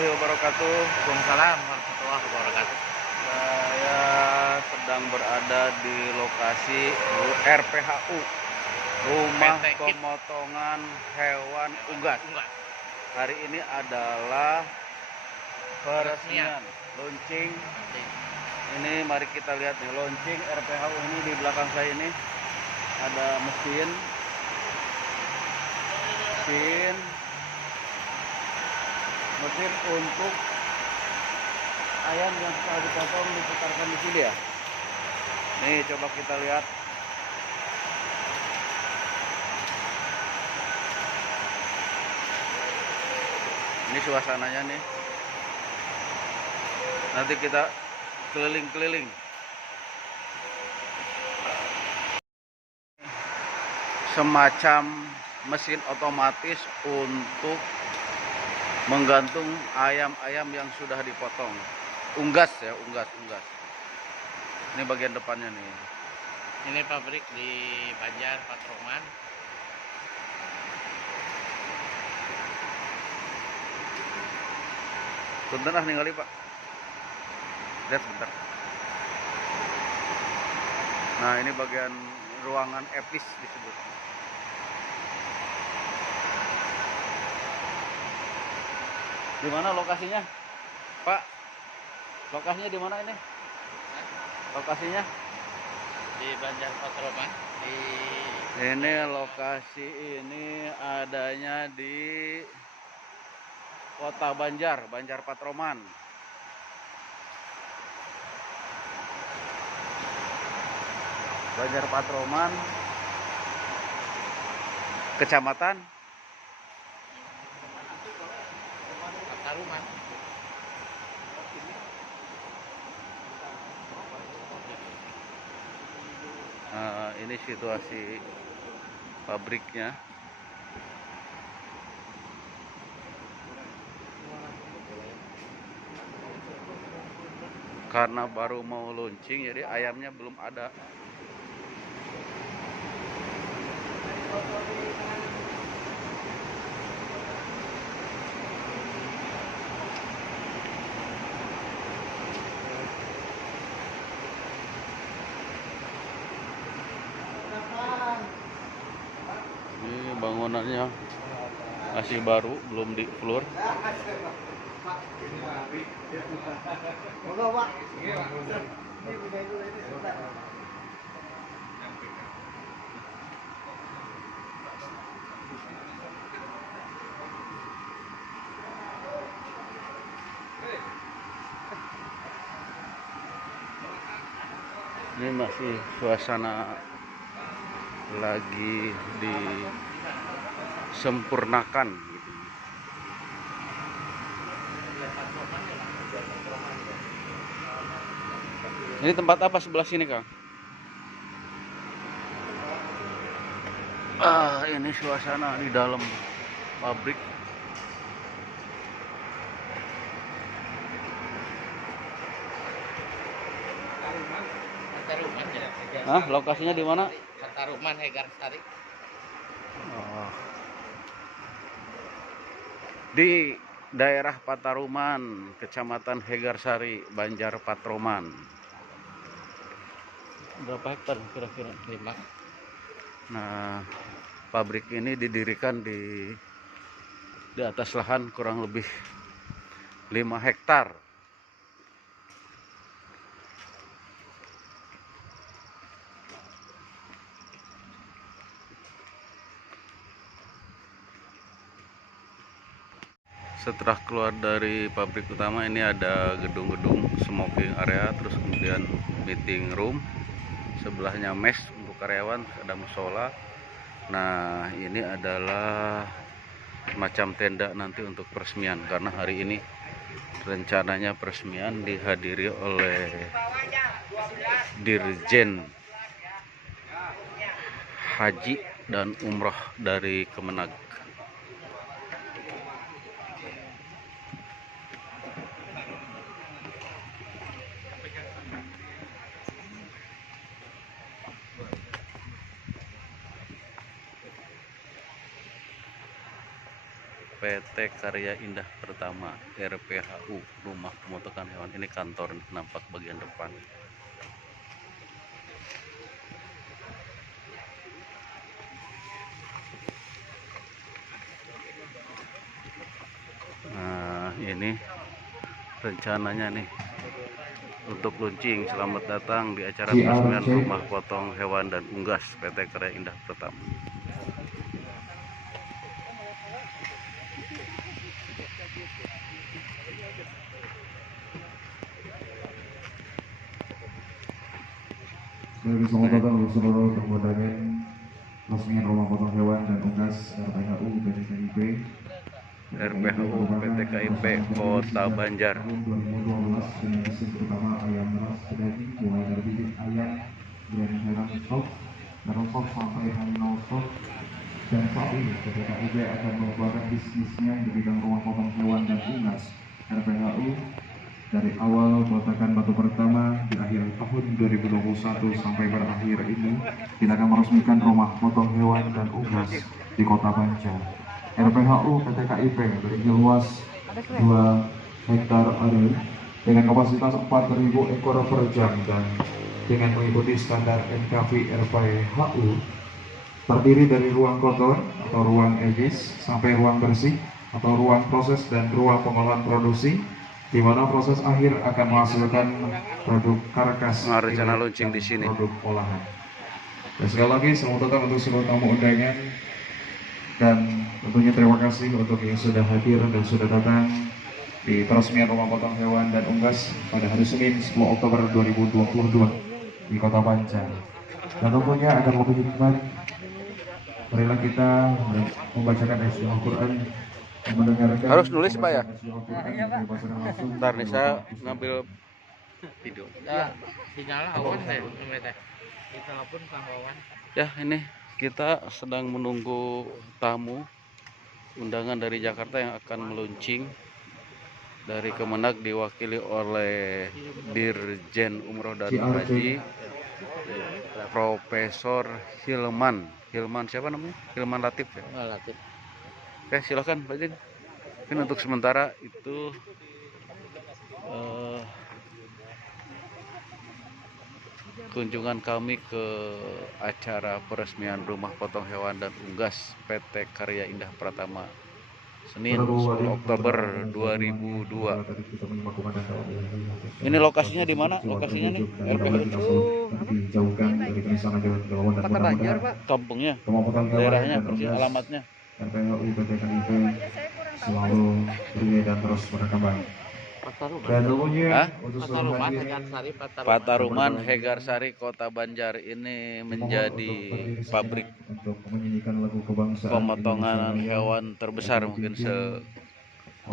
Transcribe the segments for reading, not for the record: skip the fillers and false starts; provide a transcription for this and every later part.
warahmatullahi wabarakatuh. Waalaikumsalam warahmatullahi wabarakatuh. Saya sedang berada di lokasi RPHU, Rumah PT Kit. Pemotongan Hewan Unggas. Unggas. Hari ini adalah peresmian launching. Ini mari kita lihat nih launching RPHU ini. Di belakang saya ini ada mesin untuk ayam yang setelah dipotong diputarkan di sini ya. Nih coba kita lihat. Ini suasananya nih. Nanti kita keliling-keliling. Semacam mesin otomatis untuk menggantung ayam-ayam yang sudah dipotong. Unggas ya, unggas. Ini bagian depannya nih. Ini pabrik di Banjar Patroman. Bentar ah ningali Pak. Lihat sebentar. Nah ini bagian ruangan epis disebut. Di mana lokasinya, Pak? Lokasinya di mana ini? Lokasinya? Di Banjar Patroman. Ini lokasi ini adanya di Kota Banjar Patroman. Banjar Patroman, Kecamatan Pataruman. Ini situasi pabriknya. Karena baru mau launching, jadi ayamnya belum ada. Ini bangunannya masih baru, belum di floor. Ini masih suasana lagi disempurnakan gitu. Ini tempat apa sebelah sini, Kang? Ini suasana di dalam pabrik. Pataruman ya. Lokasinya di mana? Pataruman Hegarsari. Di daerah Pataruman, Kecamatan Hegarsari, Banjar Patroman. Berapa hektar kira-kira? 5. Nah, pabrik ini didirikan di atas lahan kurang lebih 5 hektar. Setelah keluar dari pabrik utama, ini ada gedung-gedung smoking area, terus kemudian meeting room, sebelahnya mes untuk karyawan, ada musola. Nah ini adalah macam tenda nanti untuk peresmian, karena hari ini rencananya peresmian dihadiri oleh Dirjen Haji dan Umroh dari Kemenag. PT Karya Indah Pertama RPHU, rumah pemotongan hewan. Ini kantor nampak bagian depan. Nah, ini rencananya nih untuk launching. Selamat datang di acara peresmian rumah potong hewan dan unggas PT Karya Indah Pertama. Selamat datang untuk seluruh undangan peresmian rumah potong hewan dan unggas RPHU PTKIP PT KIP Kota Banjar. Tahun 2012 dengan mesin terutama ayam ras daging mulai dari bibit ayam dan hewan stok, terusok sampai animal stock, dan saat ini PT KIP akan mengembangkan bisnisnya di bidang rumah potong hewan dan unggas RPHU. Dari awal peletakan batu pertama di akhir tahun 2021 sampai berakhir ini, kita akan meresmikan rumah potong hewan dan unggas di Kota Banjar. RPHU PT KIP memiliki luas 2 hektar area dengan kapasitas 4.000 ekor per jam dan dengan mengikuti standar NKVI RPHU, terdiri dari ruang kotor atau ruang edis sampai ruang bersih atau ruang proses dan ruang pengolahan produksi, di mana proses akhir akan menghasilkan produk karkas Rencana launching di sini. Produk olahan. Dan sekali lagi selamat datang untuk seluruh tamu undangan, dan tentunya terima kasih untuk yang sudah hadir dan sudah datang di peresmian rumah potong hewan dan unggas pada hari Senin 10 Oktober 2022 di Kota Banjar. Dan tentunya akan lebih hikmat, marilah kita membacakan ayat Al-Quran. Harus nulis Pak ya? Ntar nih saya ngambil video. Sinyal awan saya di telepon Kang Wawan. Ya, ini kita sedang menunggu tamu undangan dari Jakarta yang akan meluncing dari Kemenag, diwakili oleh Dirjen Umroh dan Haji Profesor Hilman siapa namanya? Hilman Latif ya? Latif. Oke, silakan Pak Jin. Ini untuk sementara itu kunjungan kami ke acara peresmian rumah potong hewan dan unggas PT Karya Indah Pertama Senin 10 Oktober 2002. Ini lokasinya di mana? Lokasinya nih RPHU itu Kota Banjar, Pak. Kampungnya, daerahnya, persis alamatnya. RPHU PT KIP selalu beria dan terus berkembang. Dan tentunya untuk seluruh hadirin, Pataruman Hegarsari Kota Banjar ini menjadi pabrik untuk menyanyikan lagu kebangsaan pemotongan Indonesia hewan terbesar mungkin se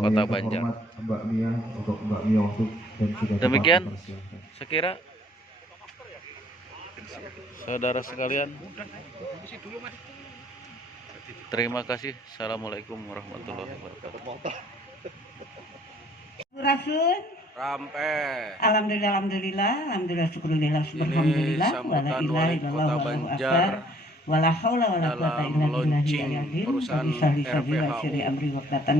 oleh Kota yang Banjar. terhormat Mbak Mia, untuk Mbak Mia untuk dan sudah Demikian dipersilakan. sekira saudara sekalian. Terima kasih. Assalamualaikum warahmatullahi wabarakatuh. Rasul, Rampe. alhamdulillah, syukurillah, Ini sambutan wali Kota Banjar wala haula wala quwata illa dalam launching billahi perusahaan RPHU KIP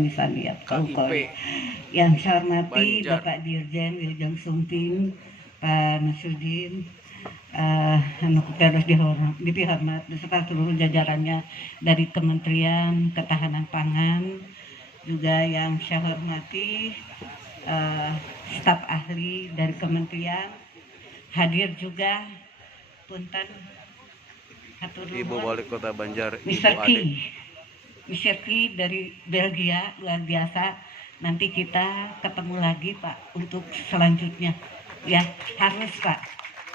Yang saya hormati Banjar. Bapak Dirjen Wilujeng Sumping, Pak Nasruddin, terus dihormat beserta seluruh jajarannya dari Kementerian Ketahanan Pangan, juga yang saya hormati staf ahli dari kementerian, hadir juga punten Ibu Wali Kota Banjar, Ibu Mr. Ade. Ki dari Belgia, luar biasa. Nanti kita ketemu lagi Pak untuk selanjutnya ya, harus Pak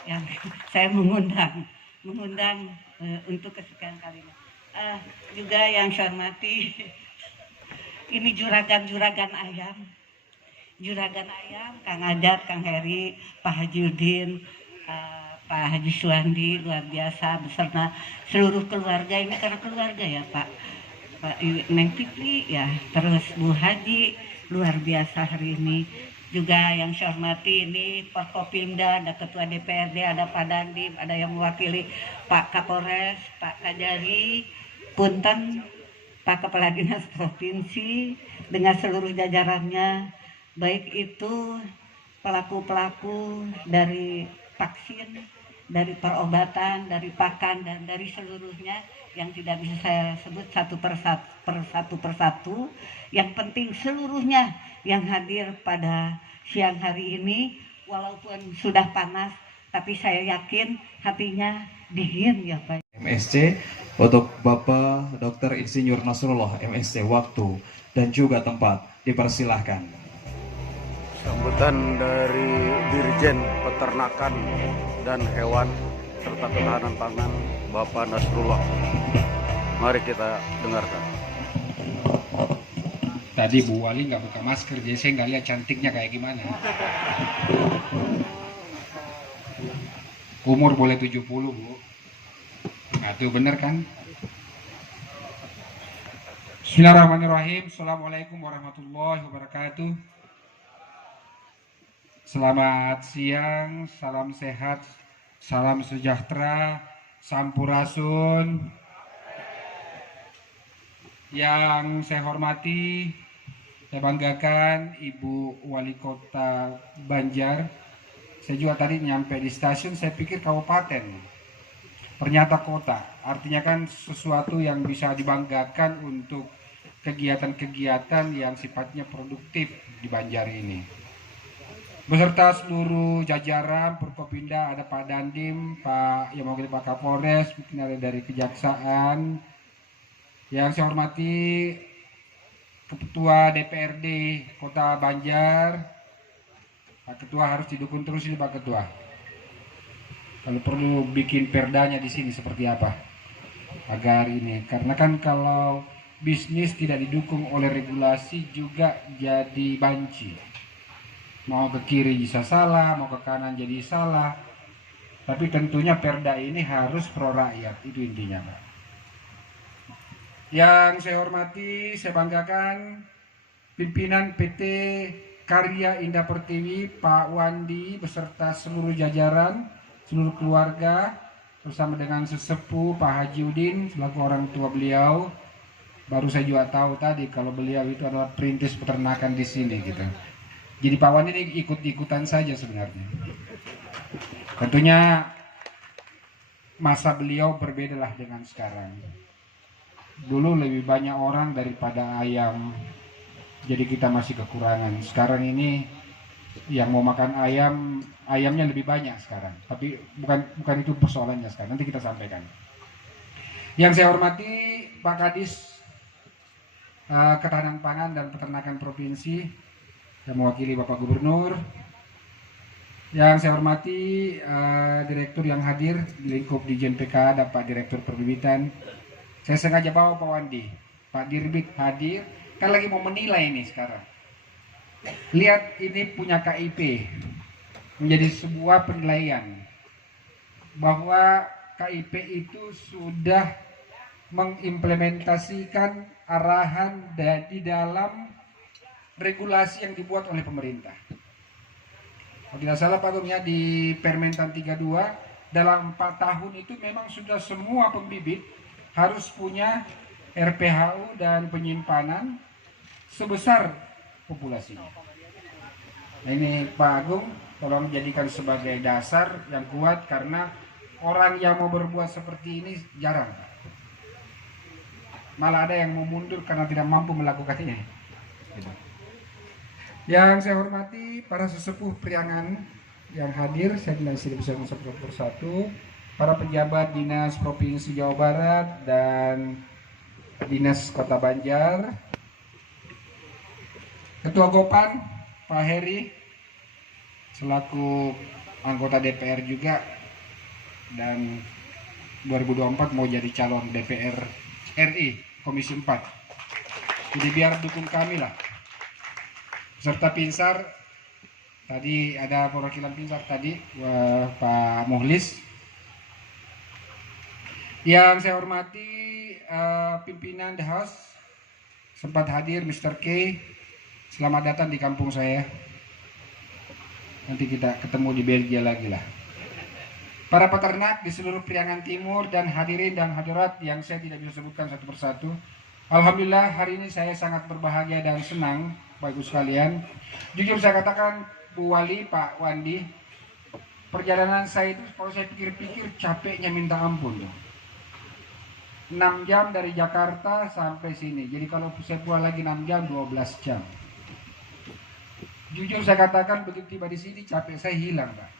yang saya mengundang untuk kesekian kalinya. Juga yang saya hormati ini juragan ayam, Kang Adat, Kang Heri, Pak Haji Udin, Pak Haji Suwandi, luar biasa beserta seluruh keluarga. Ini karena keluarga ya Pak Neng Fikri ya, terus Bu Haji, luar biasa hari ini. Juga yang saya hormati ini Forkopimda, ada Ketua DPRD, ada Pak Dandim, ada yang mewakili Pak Kapolres, Pak Kajari, punten Pak Kepala Dinas Provinsi dengan seluruh jajarannya, baik itu pelaku-pelaku dari vaksin, dari perobatan, dari pakan, dan dari seluruhnya yang tidak bisa saya sebut satu persatu. Yang penting seluruhnya yang hadir pada siang hari ini, walaupun sudah panas, tapi saya yakin hatinya dingin ya Pak. MSC untuk Bapak Dr. Insinyur Nasrullah MSC, waktu dan juga tempat dipersilahkan. Sambutan dari Dirjen Peternakan dan Hewan serta Ketahanan Pangan Bapak Nasrullah. Mari kita dengarkan. Tadi Bu Wali nggak buka masker, jadi saya nggak lihat cantiknya kayak gimana. Umur boleh 70 Bu. Nah itu bener kan? Bismillahirrahmanirrahim. Assalamualaikum warahmatullahi wabarakatuh. Selamat siang, salam sehat, salam sejahtera, sampurasun. Yang saya hormati, saya banggakan Ibu Wali Kota Banjar. Saya juga tadi nyampe di stasiun, saya pikir kabupaten. Ternyata kota, artinya kan sesuatu yang bisa dibanggakan untuk kegiatan-kegiatan yang sifatnya produktif di Banjar ini. Beserta seluruh jajaran Forkopimda, ada Pak Dandim, Pak yang mewakili Pak Kapolres, mungkin ada dari Kejaksaan. Yang saya hormati Ketua DPRD Kota Banjar, Pak Ketua harus didukung terus ini Pak Ketua. Kalau perlu bikin perdanya di sini seperti apa agar ini, karena kan kalau bisnis tidak didukung oleh regulasi juga jadi banci. Mau ke kiri bisa salah, mau ke kanan jadi salah. Tapi tentunya perda ini harus pro rakyat, itu intinya Pak. Yang saya hormati, saya banggakan pimpinan PT Karya Indah Pertiwi, Pak Wandi beserta seluruh jajaran, seluruh keluarga, bersama dengan sesepuh Pak Haji Udin selaku orang tua beliau. Baru saya juga tahu tadi kalau beliau itu adalah perintis peternakan di sini gitu. Jadi Pak Wandi ini ikut-ikutan saja sebenarnya. Tentunya masa beliau berbedalah dengan sekarang. Dulu lebih banyak orang daripada ayam, jadi kita masih kekurangan. Sekarang ini yang mau makan ayam, ayamnya lebih banyak sekarang. Tapi bukan itu persoalannya sekarang, nanti kita sampaikan. Yang saya hormati Pak Kadis Ketahanan Pangan dan Peternakan Provinsi yang mewakili Bapak Gubernur. Yang saya hormati direktur yang hadir di lingkup Dijen PK dan Pak Direktur Perbibitan. Saya sengaja bawa Pak Wandi, Pak Dirbit hadir, kan lagi mau menilai ini sekarang. Lihat ini punya KIP, menjadi sebuah penilaian bahwa KIP itu sudah mengimplementasikan arahan di dalam regulasi yang dibuat oleh pemerintah. Kalau tidak salah Pak Gubernur di Permentan 32 dalam 4 tahun itu memang sudah semua pembibit harus punya RPHU dan penyimpanan sebesar populasinya. Nah ini Pak Agung tolong jadikan sebagai dasar yang kuat, karena orang yang mau berbuat seperti ini jarang. Malah ada yang mau mundur karena tidak mampu melakukannya. Yang saya hormati para sesepuh Priangan yang hadir, saya tidak bisa satu persatu. Para pejabat Dinas Provinsi Jawa Barat dan Dinas Kota Banjar, Ketua Gopan Pak Heri selaku anggota DPR juga, dan 2024 mau jadi calon DPR RI Komisi 4. Jadi biar dukung kami lah. Serta Pinsar, tadi ada perwakilan Pinsar tadi, Pak Muhlis. Yang saya hormati pimpinan The House, sempat hadir Mr. K, selamat datang di kampung saya. Nanti kita ketemu di Belgia lagi lah. Para peternak di seluruh Priangan Timur dan hadirin dan hadirat yang saya tidak bisa sebutkan satu persatu. Alhamdulillah hari ini saya sangat berbahagia dan senang, Bapak Ibu sekalian. Jujur saya katakan, Bu Wali, Pak Wandi, perjalanan saya itu kalau saya pikir-pikir capeknya minta ampun. 6 jam dari Jakarta sampai sini. Jadi kalau saya pulang lagi 6 jam, 12 jam. Jujur saya katakan begitu tiba di sini capek saya hilang, Pak.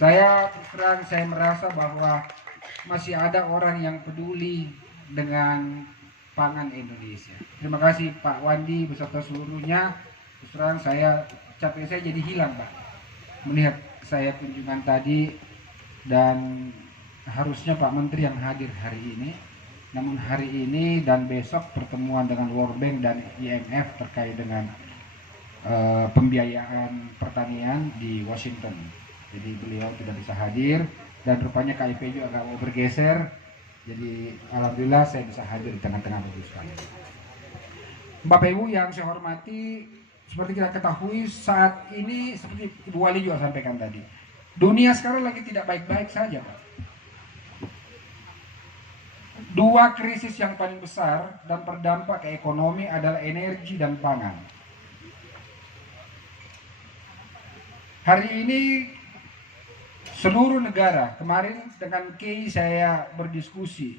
Saya terang saya merasa bahwa masih ada orang yang peduli dengan pangan Indonesia. Terima kasih Pak Wandi beserta seluruhnya. Terus terang saya capek saya jadi hilang, Pak. Melihat saya kunjungan tadi dan harusnya Pak Menteri yang hadir hari ini. Namun hari ini dan besok pertemuan dengan World Bank dan IMF terkait dengan pembiayaan pertanian di Washington. Jadi beliau tidak bisa hadir dan rupanya KIP juga agak mau bergeser. Jadi alhamdulillah saya bisa hadir di tengah-tengah Bapak Ibu sekalian. Bapak Ibu yang saya hormati, seperti kita ketahui saat ini seperti Ibu Wali juga sampaikan tadi, dunia sekarang lagi tidak baik-baik saja, Pak. Dua krisis yang paling besar dan berdampak ke ekonomi adalah energi dan pangan. Hari ini seluruh negara, kemarin dengan Key saya berdiskusi,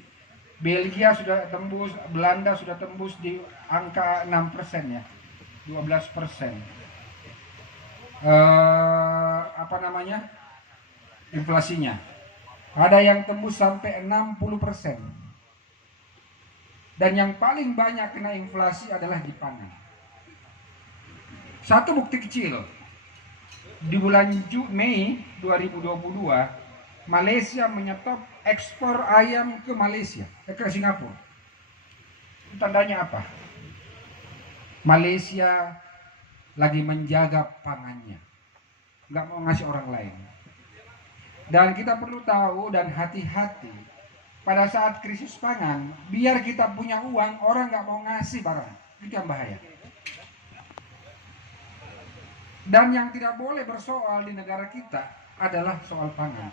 Belgia sudah tembus, Belanda sudah tembus di angka 6% ya, 12%. Inflasinya. Ada yang tembus sampai 60%. Dan yang paling banyak kena inflasi adalah di pangan. Satu bukti kecil. Di bulan Mei 2022, Malaysia menyetop ekspor ayam ke Singapura. Itu tandanya apa? Malaysia lagi menjaga pangannya, nggak mau ngasih orang lain. Dan kita perlu tahu dan hati-hati pada saat krisis pangan, biar kita punya uang, orang nggak mau ngasih barang, itu yang bahaya. Dan yang tidak boleh bersoal di negara kita adalah soal pangan.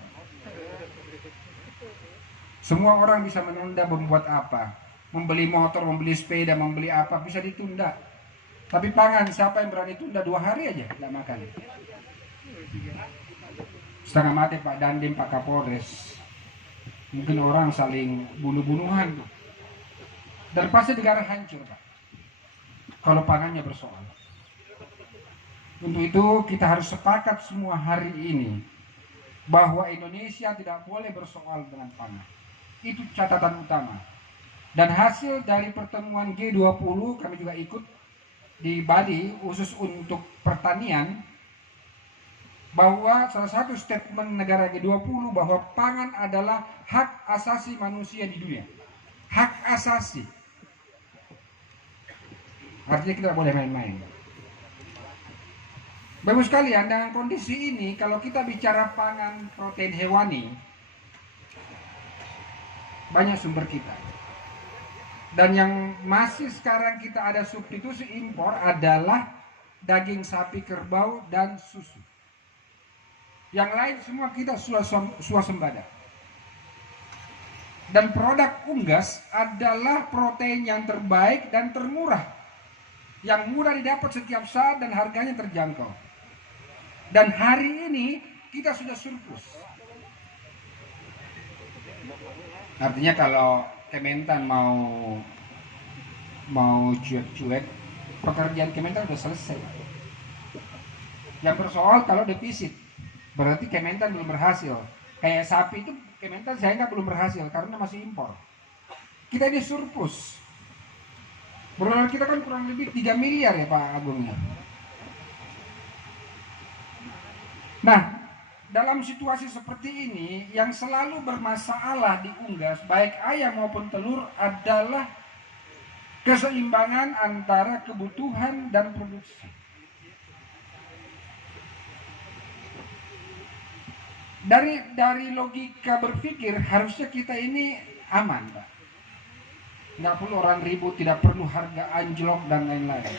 Semua orang bisa menunda membuat apa, membeli motor, membeli sepeda, membeli apa, bisa ditunda. Tapi pangan, siapa yang berani tunda 2 hari aja tidak makan. Setengah mati Pak Dandim, Pak Kapolres. Mungkin orang saling bunuh-bunuhan. Dan pasti negara hancur, Pak, kalau pangannya bersoal. Untuk itu kita harus sepakat semua hari ini bahwa Indonesia tidak boleh bersoal dengan pangan. Itu catatan utama. Dan hasil dari pertemuan G20, kami juga ikut di Bali khusus untuk pertanian, bahwa salah satu statement negara G20 bahwa pangan adalah hak asasi manusia di dunia. Hak asasi. Artinya kita tidak boleh main-main. Bapak sekalian, dengan kondisi ini, kalau kita bicara pangan protein hewani, banyak sumber kita. Dan yang masih sekarang kita ada substitusi impor adalah daging sapi kerbau dan susu. Yang lain semua kita swasembada. Dan produk unggas adalah protein yang terbaik dan termurah. Yang mudah didapat setiap saat dan harganya terjangkau. Dan hari ini kita sudah surplus. Artinya kalau Kementan mau cuek-cuek, pekerjaan Kementan sudah selesai. Yang bersoal kalau defisit, berarti Kementan belum berhasil. Kayak sapi itu Kementan saya nggak belum berhasil karena masih impor. Kita ini surplus. Produk kita kan kurang lebih 3 miliar ya Pak Agung ya. Nah, dalam situasi seperti ini yang selalu bermasalah di unggas baik ayam maupun telur adalah keseimbangan antara kebutuhan dan produksi. Dari logika berpikir harusnya kita ini aman, Pak. Nggak perlu orang ribut, tidak perlu harga anjlok dan lain-lain.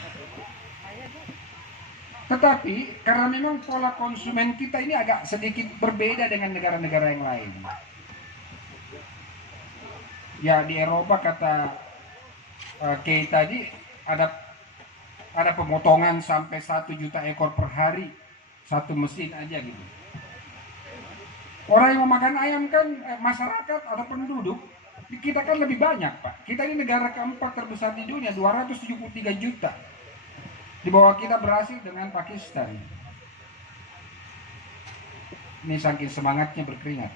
Tetapi karena memang pola konsumen kita ini agak sedikit berbeda dengan negara-negara yang lain. Ya di Eropa kata tadi ada pemotongan sampai 1 juta ekor per hari, satu mesin aja gitu. Orang yang memakan ayam kan masyarakat atau penduduk, kita kan lebih banyak Pak. Kita ini negara keempat terbesar di dunia, 273 juta. Di bawah kita Brasil dengan Pakistan. Ini saking semangatnya berkeringat.